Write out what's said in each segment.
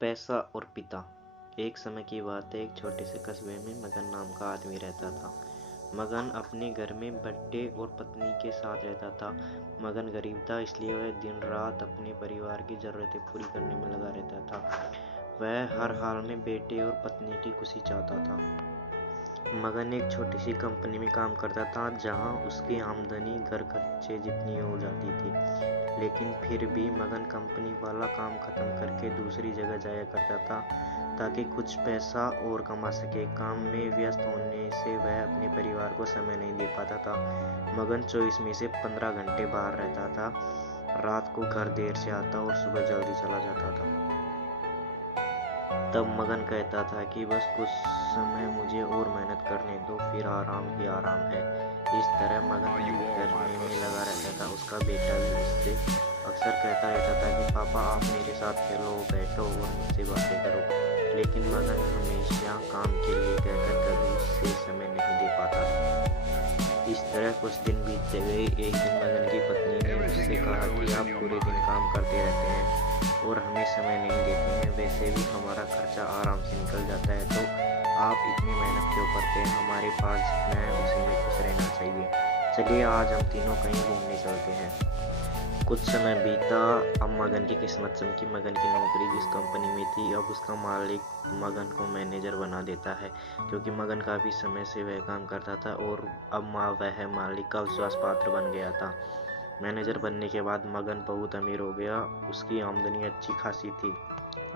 पैसा और पिता। एक समय की बात है, एक छोटे से कस्बे में मगन नाम का आदमी रहता था। मगन अपने घर में बेटे और पत्नी के साथ रहता था। मगन गरीब था, इसलिए वह दिन रात अपने परिवार की जरूरतें पूरी करने में लगा रहता था। वह हर हाल में बेटे और पत्नी की खुशी चाहता था। मगन एक छोटी सी कंपनी में काम करता था, जहां उसकी आमदनी घर खर्चे जितनी हो जाती थी। लेकिन फिर भी मगन कंपनी वाला काम खत्म करके दूसरी जगह जाया करता था, ताकि कुछ पैसा और कमा सके। काम में व्यस्त होने से वह अपने परिवार को समय नहीं दे पाता था। मगन 24 में से 15 घंटे बाहर रहता था। रात को घर देर से आता और सुबह जल्दी चला जाता था। तब मगन कहता था कि बस कुछ समय मुझे और मेहनत करने दो, फिर आराम ही आराम है। इस तरह मगन मेहनत करने में लगा रहता था। उसका बेटा भी उससे अक्सर कहता रहता था कि पापा, आप मेरे साथ खेलो, बैठो और मुझसे बातें करो। लेकिन मगन हमेशा काम के लिए कहकर कभी उससे समय नहीं दे पाता था। इस तरह कुछ दिन बीतते गए। एक दिन मगन की पत्नी ने उससे कहा कि आप पूरे दिन काम करते रहते हैं और हमें समय नहीं देते हैं। वैसे भी हमारा खर्चा आराम से निकल जाता है, तो आप इतनी मेहनत क्यों करते हैं? हमारे पास जितना है उसी में खुश रहना चाहिए। चलिए आज हम तीनों कहीं घूमने चलते हैं। कुछ समय बीता। अब मगन की किस्मत चमकी। मगन की नौकरी जिस कंपनी में थी, अब उसका मालिक मगन को मैनेजर बना देता है, क्योंकि मगन काफी समय से वह काम करता था और अब वह मालिक का विश्वास पात्र बन गया था। मैनेजर बनने के बाद मगन बहुत अमीर हो गया। उसकी आमदनी अच्छी खासी थी।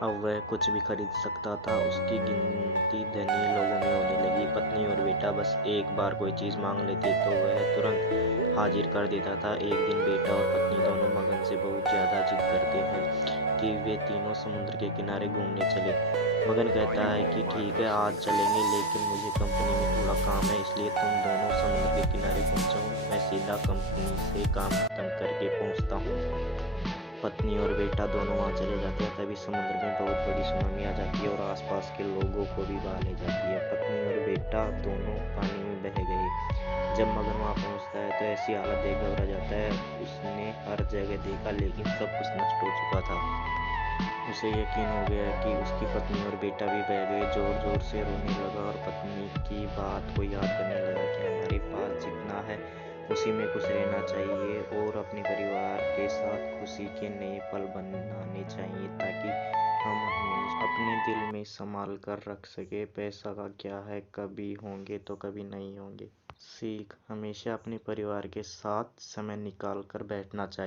अब वह कुछ भी खरीद सकता था। उसकी गिनती धनी लोगों में होने लगी। पत्नी और बेटा बस एक बार कोई चीज मांग लेते तो वह तुरंत हाजिर कर देता था। एक दिन बेटा और पत्नी दोनों मगन से बहुत ज्यादा जिद करते हैं कि वे तीनों समुद्र के किनारे घूमने चले। मगन कहता है कि ठीक है, आज चलेंगे, लेकिन मुझे कंपनी में थोड़ा काम है, इसलिए तुम दोनों समुद्र के किनारे पहुंचो, मैं सीधा कंपनी से काम खत्म करके पहुंचता हूँ। पत्नी और बेटा दोनों वहां चले जाते हैं। तभी समुद्र में बहुत बड़ी सुनामी आ जाती है और आसपास के लोगों को भी बहा ले जाती है। पत्नी और बेटा दोनों पानी में बह गए। जब मगन वहां पहुंचता है तो ऐसी हालत देख घबरा जाता है। उसने हर जगह देखा, लेकिन सब कुछ नष्ट हो चुका था। उसे यकीन हो गया कि उसकी पत्नी और बेटा भी बह गए। जोर जोर से रोने लगा और पत्नी की बात को याद करने लगा कि हमारे पास जितना है उसी में खुश रहना चाहिए और अपने परिवार के साथ खुशी के नए पल बनाने चाहिए, ताकि हम हमेशा अपने दिल में संभाल कर रख सके। पैसा का क्या है, कभी होंगे तो कभी नहीं होंगे। सीख: हमेशा अपने परिवार के साथ समय निकाल कर बैठना चाहिए।